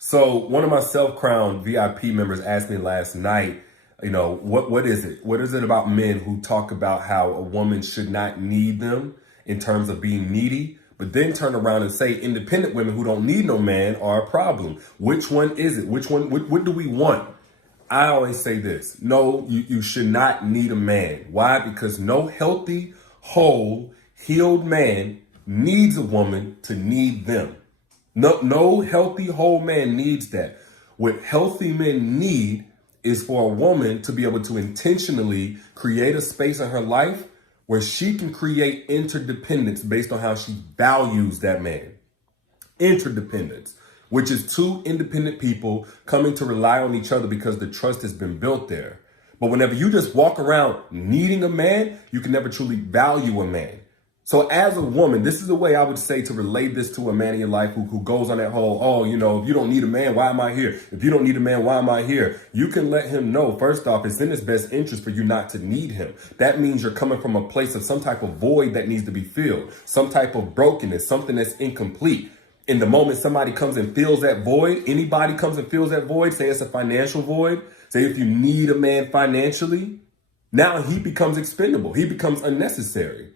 So one of my self-crowned VIP members asked me last night, what is it? What is it about men who talk about how a woman should not need them in terms of being needy, but then turn around and say independent women who don't need no man are a problem? Which one is it? Which one, what do we want? I always say this: no, you should not need a man. Why? Because no healthy, whole, healed man needs a woman to need them. No healthy, whole man needs that. What healthy men need is for a woman to be able to intentionally create a space in her life where she can create interdependence based on how she values that man. Interdependence, which is two independent people coming to rely on each other because the trust has been built there. But whenever you just walk around needing a man, you can never truly value a man. So as a woman, this is the way I would say to relate this to a man in your life who goes on that whole, if you don't need a man, why am I here? If you don't need a man, why am I here? You can let him know, first off, it's in his best interest for you not to need him. That means you're coming from a place of some type of void that needs to be filled, some type of brokenness, something that's incomplete. In the moment somebody comes and fills that void, anybody comes and fills that void, say it's a financial void, say if you need a man financially, now he becomes expendable. He becomes unnecessary.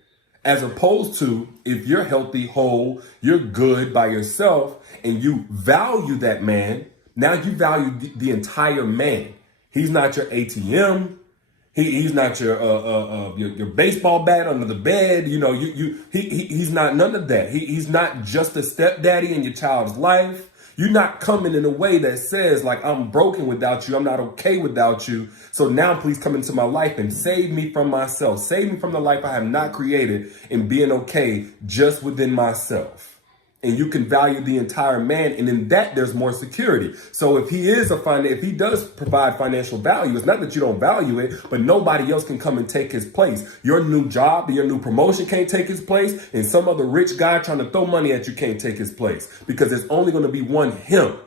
As opposed to if you're healthy, whole, you're good by yourself and you value that man, now you value the entire man. He's not your ATM. He's not your baseball bat under the bed. He's not none of that. He's not just a stepdaddy in your child's life. You're not coming in a way that says like, I'm broken without you. I'm not okay without you. So now please come into my life and save me from myself. Save me from the life I have not created and being okay just within myself. And you can value the entire man. And in that, there's more security. So if if he does provide financial value, it's not that you don't value it, but nobody else can come and take his place. Your new job, your new promotion can't take his place. And some other rich guy trying to throw money at you can't take his place because there's only going to be one him.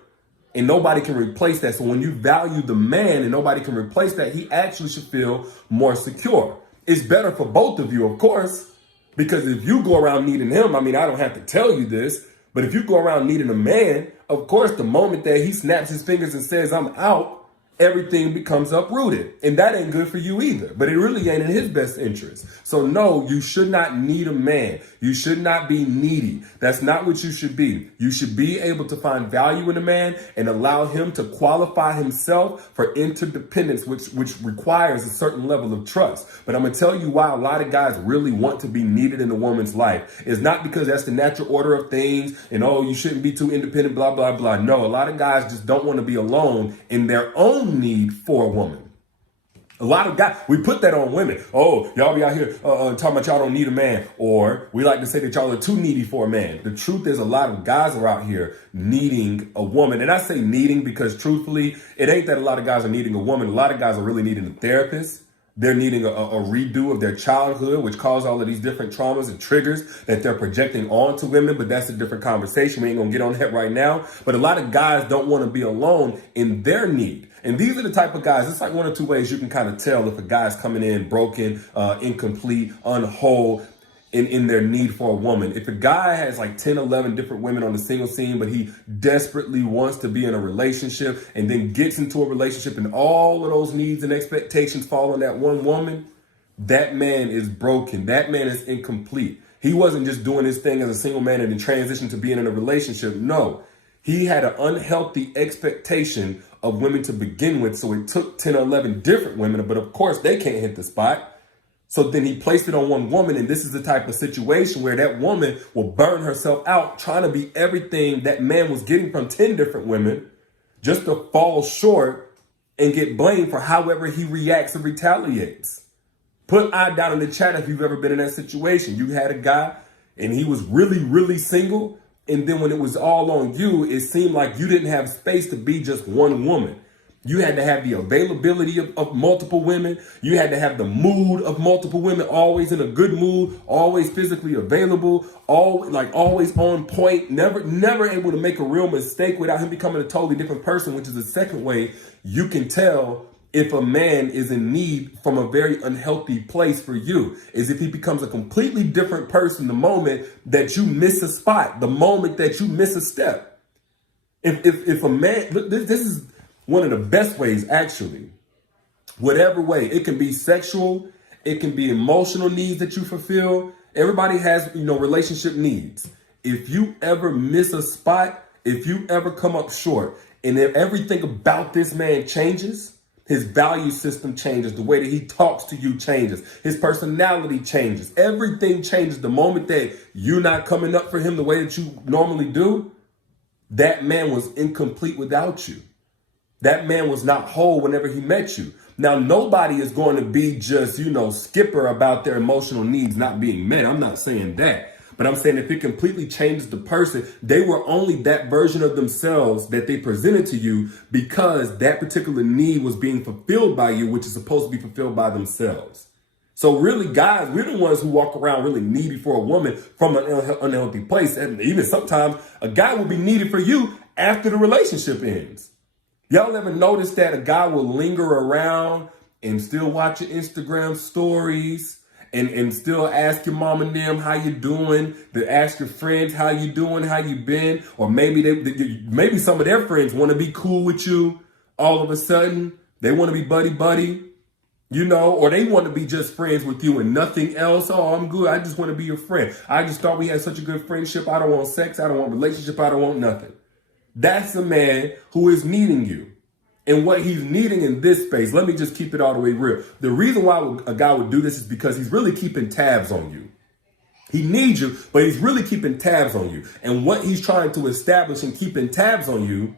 And nobody can replace that. So when you value the man and nobody can replace that, he actually should feel more secure. It's better for both of you, of course. Because if you go around needing him, I don't have to tell you this, but if you go around needing a man, of course, the moment that he snaps his fingers and says, I'm out, everything becomes uprooted. And that ain't good for you either, but it really ain't in his best interest. So no, you should not need a man. You should not be needy. That's not what you should be. You should be able to find value in a man and allow him to qualify himself for interdependence, which requires a certain level of trust. But I'm going to tell you why a lot of guys really want to be needed in a woman's life. It's not because that's the natural order of things and, you shouldn't be too independent, blah, blah, blah. No, a lot of guys just don't want to be alone in their own need for a woman. A lot of guys, we put that on women. Oh, y'all be out here talking about y'all don't need a man. Or we like to say that y'all are too needy for a man. The truth is a lot of guys are out here needing a woman. And I say needing because truthfully, it ain't that a lot of guys are needing a woman. A lot of guys are really needing a therapist. They're needing a redo of their childhood, which caused all of these different traumas and triggers that they're projecting onto women. But that's a different conversation. We ain't going to get on that right now. But a lot of guys don't want to be alone in their need. And these are the type of guys, it's like one or two ways you can kind of tell if a guy's coming in broken, incomplete, unwhole in their need for a woman. If a guy has like 10, 11 different women on the single scene, but he desperately wants to be in a relationship and then gets into a relationship and all of those needs and expectations fall on that one woman, that man is broken. That man is incomplete. He wasn't just doing his thing as a single man and then transitioned to being in a relationship. No, he had an unhealthy expectation of women to begin with. So it took 10 or 11 different women, but of course they can't hit the spot. So then he placed it on one woman. And this is the type of situation where that woman will burn herself out trying to be everything that man was getting from 10 different women just to fall short and get blamed for however he reacts and retaliates. Put I down in the chat if you've ever been in that situation. You had a guy and he was really, really single. And then when it was all on you, it seemed like you didn't have space to be just one woman. You had to have the availability of multiple women. You had to have the mood of multiple women, always in a good mood, always physically available, always on point, never able to make a real mistake without him becoming a totally different person, which is the second way you can tell if a man is in need from a very unhealthy place for you, is if he becomes a completely different person the moment that you miss a spot, the moment that you miss a step. If a man, look, this is one of the best ways, actually. Whatever way, it can be sexual, it can be emotional needs that you fulfill. Everybody has, relationship needs. If you ever miss a spot, if you ever come up short, and if everything about this man changes, his value system changes, the way that he talks to you changes, his personality changes, everything changes the moment that you're not coming up for him the way that you normally do. That man was incomplete without you. That man was not whole whenever he met you. Now, nobody is going to be just, skipper about their emotional needs not being met. I'm not saying that. But I'm saying if it completely changes the person, they were only that version of themselves that they presented to you because that particular need was being fulfilled by you, which is supposed to be fulfilled by themselves. So really, guys, we're the ones who walk around really needy for a woman from an unhealthy place. And even sometimes a guy will be needy for you after the relationship ends. Y'all ever notice that a guy will linger around and still watch your Instagram stories and still ask your mom and them how you doing, to ask your friends how you doing, how you been, or maybe maybe some of their friends want to be cool with you all of a sudden. They want to be buddy, or they want to be just friends with you and nothing else. Oh, I'm good. I just want to be your friend. I just thought we had such a good friendship. I don't want sex. I don't want relationship. I don't want nothing. That's a man who is needing you. And what he's needing in this space, let me just keep it all the way real. The reason why a guy would do this is because he's really keeping tabs on you. He needs you, but he's really keeping tabs on you. And what he's trying to establish and keeping tabs on you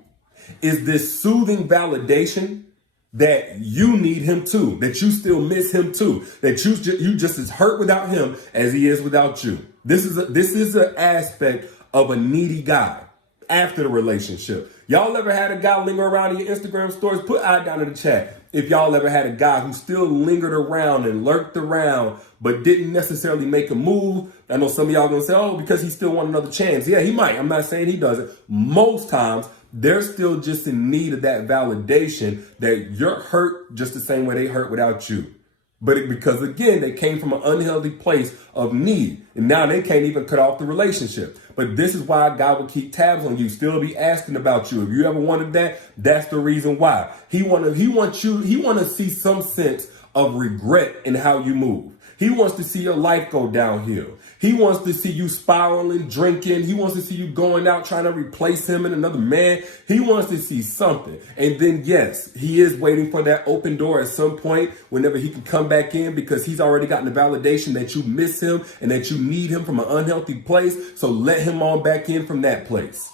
is this soothing validation that you need him too, that you still miss him too, that you just as hurt without him as he is without you. This is an aspect of a needy guy. After the relationship, y'all ever had a guy linger around in your Instagram stories? Put I down in the chat if y'all ever had a guy who still lingered around and lurked around but didn't necessarily make a move. I know some of y'all gonna say, oh, because he still want another chance. Yeah, he might. I'm not saying he doesn't. Most times they're still just in need of that validation that you're hurt just the same way they hurt without you. But because, again, they came from an unhealthy place of need. And now they can't even cut off the relationship. But this is why God will keep tabs on you, still be asking about you. If you ever wanted that, that's the reason why. He want to see some sense of regret in how you move. He wants to see your life go downhill. He wants to see you spiraling, drinking. He wants to see you going out trying to replace him and another man. He wants to see something. And then, yes, he is waiting for that open door at some point whenever he can come back in because he's already gotten the validation that you miss him and that you need him from an unhealthy place. So let him on back in from that place.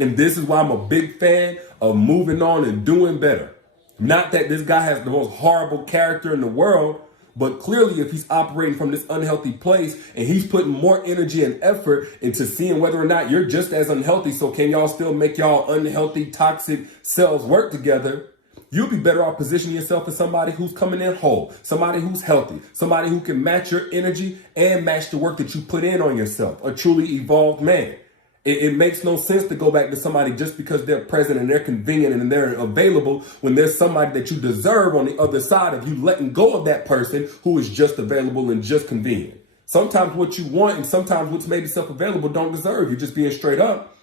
And this is why I'm a big fan of moving on and doing better. Not that this guy has the most horrible character in the world, but clearly if he's operating from this unhealthy place and he's putting more energy and effort into seeing whether or not you're just as unhealthy, so can y'all still make y'all unhealthy, toxic selves work together, you'll be better off positioning yourself as somebody who's coming in whole, somebody who's healthy, somebody who can match your energy and match the work that you put in on yourself, a truly evolved man. It makes no sense to go back to somebody just because they're present and they're convenient and they're available when there's somebody that you deserve on the other side of you letting go of that person who is just available and just convenient. Sometimes what you want and sometimes what's made itself available don't deserve you, just being straight up.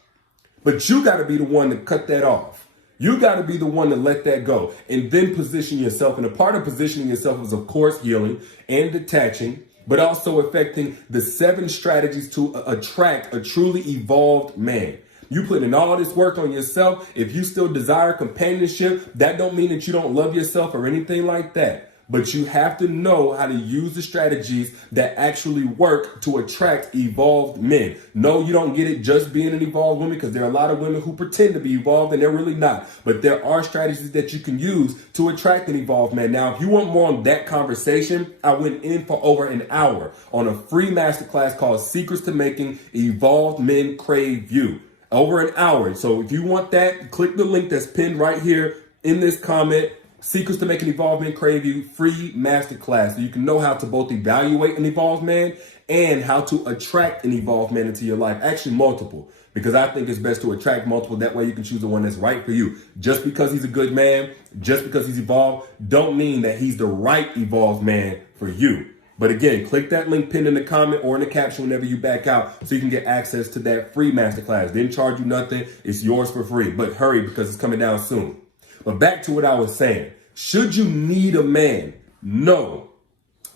But you got to be the one to cut that off. You got to be the one to let that go and then position yourself. And a part of positioning yourself is, of course, healing and detaching, but also affecting the 7 strategies to attract a truly evolved man. You putting in all this work on yourself. If you still desire companionship, that don't mean that you don't love yourself or anything like that. But you have to know how to use the strategies that actually work to attract evolved men. No, you don't get it just being an evolved woman, because there are a lot of women who pretend to be evolved and they're really not. But there are strategies that you can use to attract an evolved man. Now, if you want more on that conversation, I went in for over an hour on a free masterclass called Secrets to Making Evolved Men Crave You. Over an hour. So if you want that, click the link that's pinned right here in this comment. Secrets to Make an Evolved Man Crave You, free masterclass. So you can know how to both evaluate an evolved man and how to attract an evolved man into your life. Actually, multiple, because I think it's best to attract multiple. That way you can choose the one that's right for you. Just because he's a good man, just because he's evolved, don't mean that he's the right evolved man for you. But again, click that link pinned in the comment or in the caption whenever you back out so you can get access to that free masterclass. Didn't charge you nothing. It's yours for free. But hurry because it's coming down soon. But back to what I was saying. Should you need a man? No.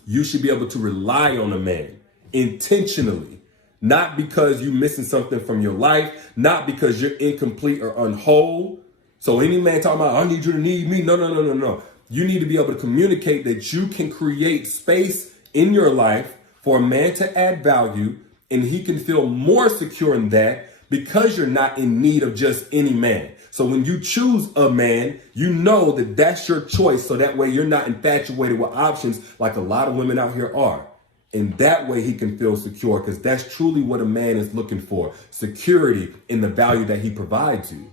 You should be able to rely on a man intentionally. Not because you're missing something from your life. Not because you're incomplete or unwhole. So any man talking about, I need you to need me. No. You need to be able to communicate that you can create space in your life for a man to add value, and he can feel more secure in that because you're not in need of just any man. So when you choose a man, you know that that's your choice. So that way you're not infatuated with options like a lot of women out here are. And that way he can feel secure, because that's truly what a man is looking for. Security in the value that he provides you.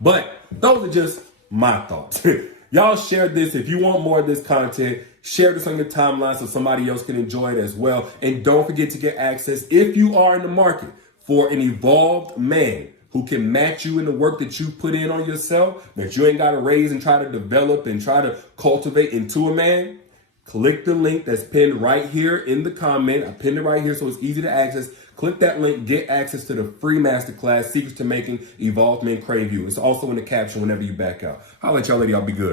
But those are just my thoughts. Y'all share this. If you want more of this content, share this on your timeline so somebody else can enjoy it as well. And don't forget to get access, if you are in the market, for an evolved man who can match you in the work that you put in on yourself, that you ain't got to raise and try to develop and try to cultivate into a man. Click the link that's pinned right here in the comment. I pinned it right here so it's easy to access. Click that link, get access to the free masterclass, Secrets to Making Evolved Men Crave You. It's also in the caption whenever you back out. I'll let y'all lady, y'all be good.